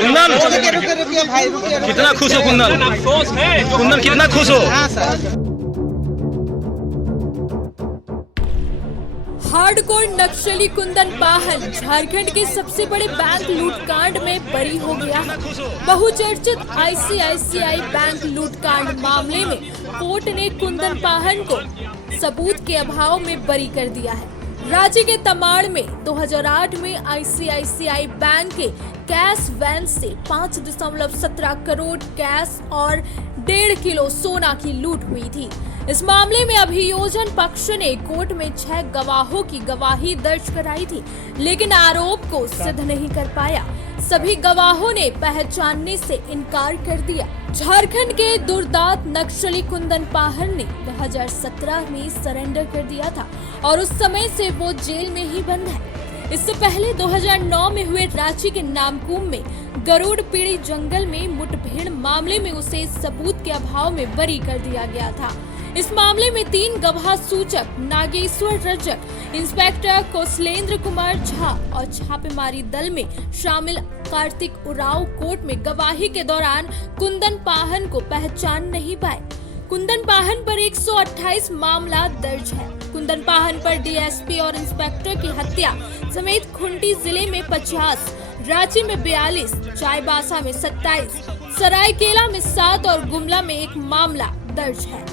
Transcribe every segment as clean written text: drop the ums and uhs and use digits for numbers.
कुंदन रुकिए भाई रुकिए। कितना खुश हो कुंदन? कुंदन कितना खुश हो? हाँ सर। हार्डकोर नक्सली कुंदन पाहन झारखंड के सबसे बड़े बैंक लूटकांड में बरी हो गया है। बहुचर्चित आईसीआईसीआई बैंक लूटकांड मामले में कोर्ट ने कुंदन पाहन को सबूत के अभाव में बरी कर दिया है। रांची के तमाड़ में 2008 में आईसीआईसीआई बैंक के कैश वैन से 5.17 करोड़ कैश और 1.5 किलो सोना की लूट हुई थी। इस मामले में अभियोजन पक्ष ने कोर्ट में 6 गवाहों की गवाही दर्ज कराई थी, लेकिन आरोप को सिद्ध नहीं कर पाया। सभी गवाहों ने पहचानने से इनकार कर दिया। झारखंड के दुर्दांत नक्सली कुंदन पाहन ने 2017 में सरेंडर कर दिया था और उस समय से वो जेल में ही बंद है। इससे पहले 2009 में हुए रांची के नामकुम में गरुड़ पीड़ी जंगल में मुठभेड़ मामले में उसे सबूत के अभाव में बरी कर दिया गया था। इस मामले में 3 गवाह सूचक नागेश्वर रजक, इंस्पेक्टर कौशलेंद्र कुमार झा और छापेमारी दल में शामिल कार्तिक उरांव कोर्ट में गवाही के दौरान कुंदन पाहन को पहचान नहीं पाए। कुंदन पाहन पर 128 मामला दर्ज है। कुंदन पाहन पर डीएसपी और इंस्पेक्टर की हत्या समेत खूंटी जिले में 50, रांची में 42, चाईबासा में 27, सरायकेला में 7 और गुमला में 1 मामला दर्ज है।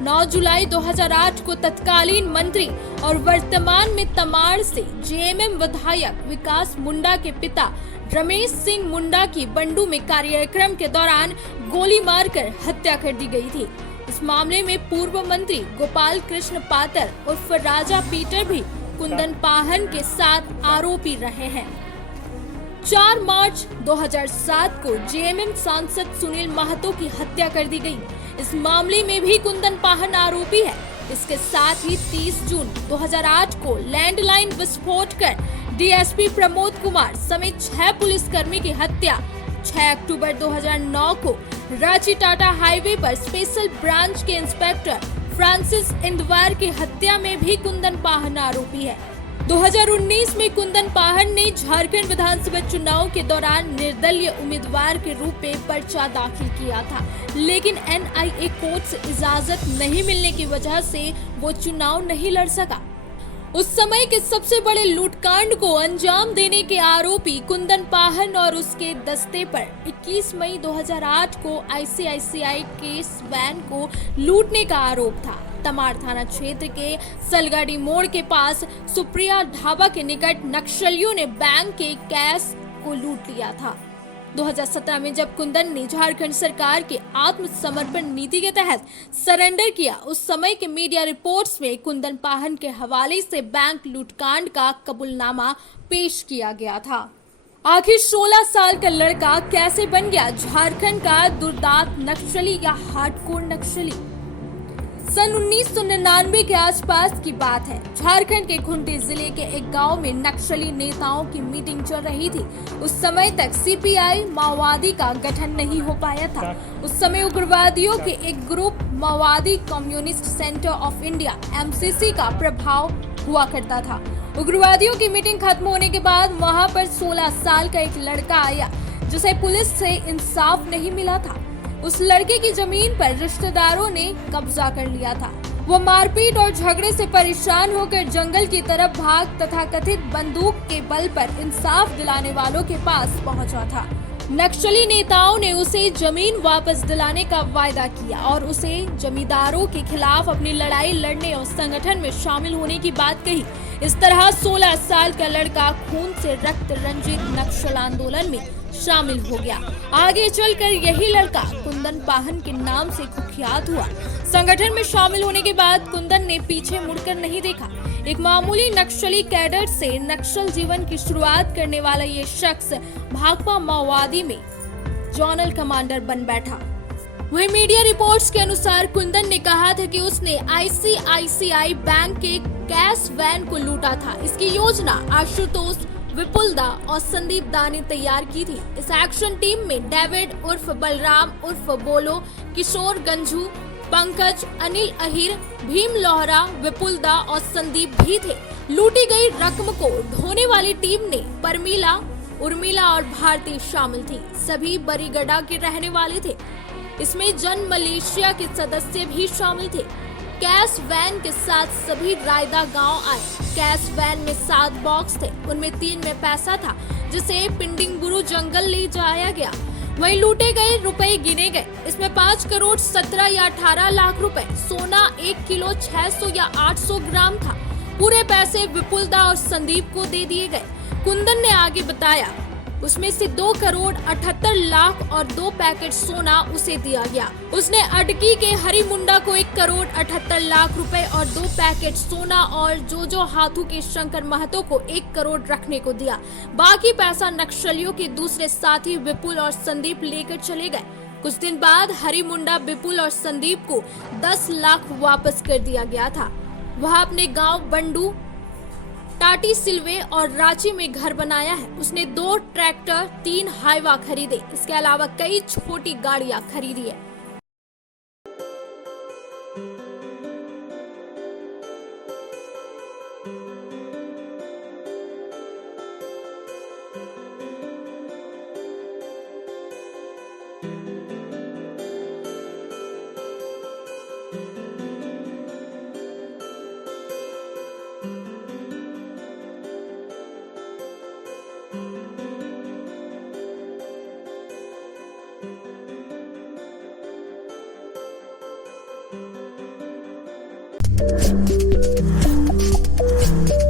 9 जुलाई 2008 को तत्कालीन मंत्री और वर्तमान में तमाड़ से जेएमएम विधायक विकास मुंडा के पिता रमेश सिंह मुंडा की बंडू में कार्यक्रम के दौरान गोली मारकर हत्या कर दी गई थी। इस मामले में पूर्व मंत्री गोपाल कृष्ण पातर उर्फ राजा पीटर भी कुंदन पाहन के साथ आरोपी रहे हैं। 4 मार्च 2007 को जेएमएम सांसद सुनील महतो की हत्या कर दी गई। इस मामले में भी कुंदन पाहन आरोपी है। इसके साथ ही 30 जून 2008 को लैंडलाइन विस्फोट कर डीएसपी प्रमोद कुमार समेत 6 पुलिसकर्मी की हत्या। 6 अक्टूबर 2009 को रांची टाटा हाईवे पर स्पेशल ब्रांच के इंस्पेक्टर फ्रांसिस इंदवार की हत्या में भी कुंदन पाहन आरोपी है। 2019 में कुंदन पाहन ने झारखंड विधानसभा चुनाव के दौरान निर्दलीय उम्मीदवार के रूप में पर्चा दाखिल किया था, लेकिन एनआईए कोर्ट से इजाजत नहीं मिलने की वजह से वो चुनाव नहीं लड़ सका। उस समय के सबसे बड़े लूटकांड को अंजाम देने के आरोपी कुंदन पाहन और उसके दस्ते पर 21 मई 2008 को आईसीआईसीआई केस वैन को लूटने का आरोप था। तमाड़ थाना क्षेत्र के सलगाड़ी मोड़ के पास सुप्रिया ढाबा के निकट नक्सलियों ने बैंक के कैश को लूट लिया था। 2017 में जब कुंदन ने झारखंड सरकार के आत्मसमर्पण नीति के तहत सरेंडर किया, उस समय के मीडिया रिपोर्ट्स में कुंदन पाहन के हवाले से बैंक लूटकांड का कबूलनामा पेश किया गया था। आखिर 16 साल का लड़का कैसे बन गया झारखंड का दुर्दांत नक्सली या हार्डकोर नक्सली? सन 1999 के आसपास की बात है। झारखंड के खूंटी जिले के एक गांव में नक्सली नेताओं की मीटिंग चल रही थी। उस समय तक सीपीआई माओवादी का गठन नहीं हो पाया था। उस समय उग्रवादियों के एक ग्रुप माओवादी communist centre of India MCC का प्रभाव हुआ करता था। उग्रवादियों की मीटिंग खत्म होने के बाद वहां पर 16 साल का एक लड़का आया, जिसे पुलिस से इंसाफ नहीं मिला था। उस लड़के की जमीन पर रिश्तेदारों ने कब्जा कर लिया था। वो मारपीट और झगड़े से परेशान होकर जंगल की तरफ भाग तथा कथित बंदूक के बल पर इंसाफ दिलाने वालों के पास पहुंचा था। नक्सली नेताओं ने उसे जमीन वापस दिलाने का वायदा किया और उसे जमींदारों के खिलाफ अपनी लड़ाई लड़ने और संगठन में शामिल होने की बात कही। इस तरह 16 साल का लड़का खून से रक्त रंजित नक्सल आंदोलन में शामिल हो गया। आगे चलकर यही लड़का कुंदन पाहन के नाम से कुख्यात हुआ। संगठन में शामिल होने के बाद कुंदन ने पीछे मुड़कर नहीं देखा। एक मामूली नक्सली कैडर से नक्सल जीवन की शुरुआत करने वाला ये शख्स भाकपा माओवादी में जोनल कमांडर बन बैठा। वही मीडिया रिपोर्ट्स के अनुसार कुंदन ने कहा था कि उसने आईसीआईसीआई बैंक के कैश वैन को लूटा था। इसकी योजना आशुतोष विपुलदा और संदीप दा ने तैयार की थी। इस एक्शन टीम में डेविड उर्फ बलराम उर्फ बोलो, किशोर गंजू, पंकज, अनिल अहिर, भीम लोहरा, विपुलदा और संदीप भी थे। लूटी गई रकम को ढोने वाली टीम ने परमीला, उर्मिला और भारती शामिल थी। सभी बरीगड़ा के रहने वाले थे। इसमें जन मलेशिया के सदस्य भी शामिल थे। कैश वैन के साथ सभी रायदा गांव आए। कैश वैन में 7 बॉक्स थे, उनमें 3 में पैसा था जिसे पिंडिंगबुरु जंगल ले जाया गया। वहीं लूटे गए रुपए गिने गए। इसमें 5 करोड़ 17 या 18 लाख रुपए, सोना 1 किलो 600 या 800 ग्राम था। पूरे पैसे विपुलदा और संदीप को दे दिए गए। कुंदन ने आगे बताया, उसमें से 2 करोड़ 78 लाख और 2 पैकेट सोना उसे दिया गया। उसने अडकी के हरी मुंडा को 1 करोड़ 78 लाख रुपए और 2 पैकेट सोना और जो हाथू के शंकर महतो को 1 करोड़ रखने को दिया। बाकी पैसा नक्सलियों के दूसरे साथी विपुल और संदीप लेकर चले गए। कुछ दिन बाद हरी मुंडा, विपुल और संदीप को 10 लाख वापस कर दिया गया था। वह अपने गाँव बंडू, टाटी सिलवे और रांची में घर बनाया है। उसने 2 ट्रैक्टर, 3 हाइवा खरीदे। इसके अलावा कई छोटी गाड़ियां खरीदी है। Thank you.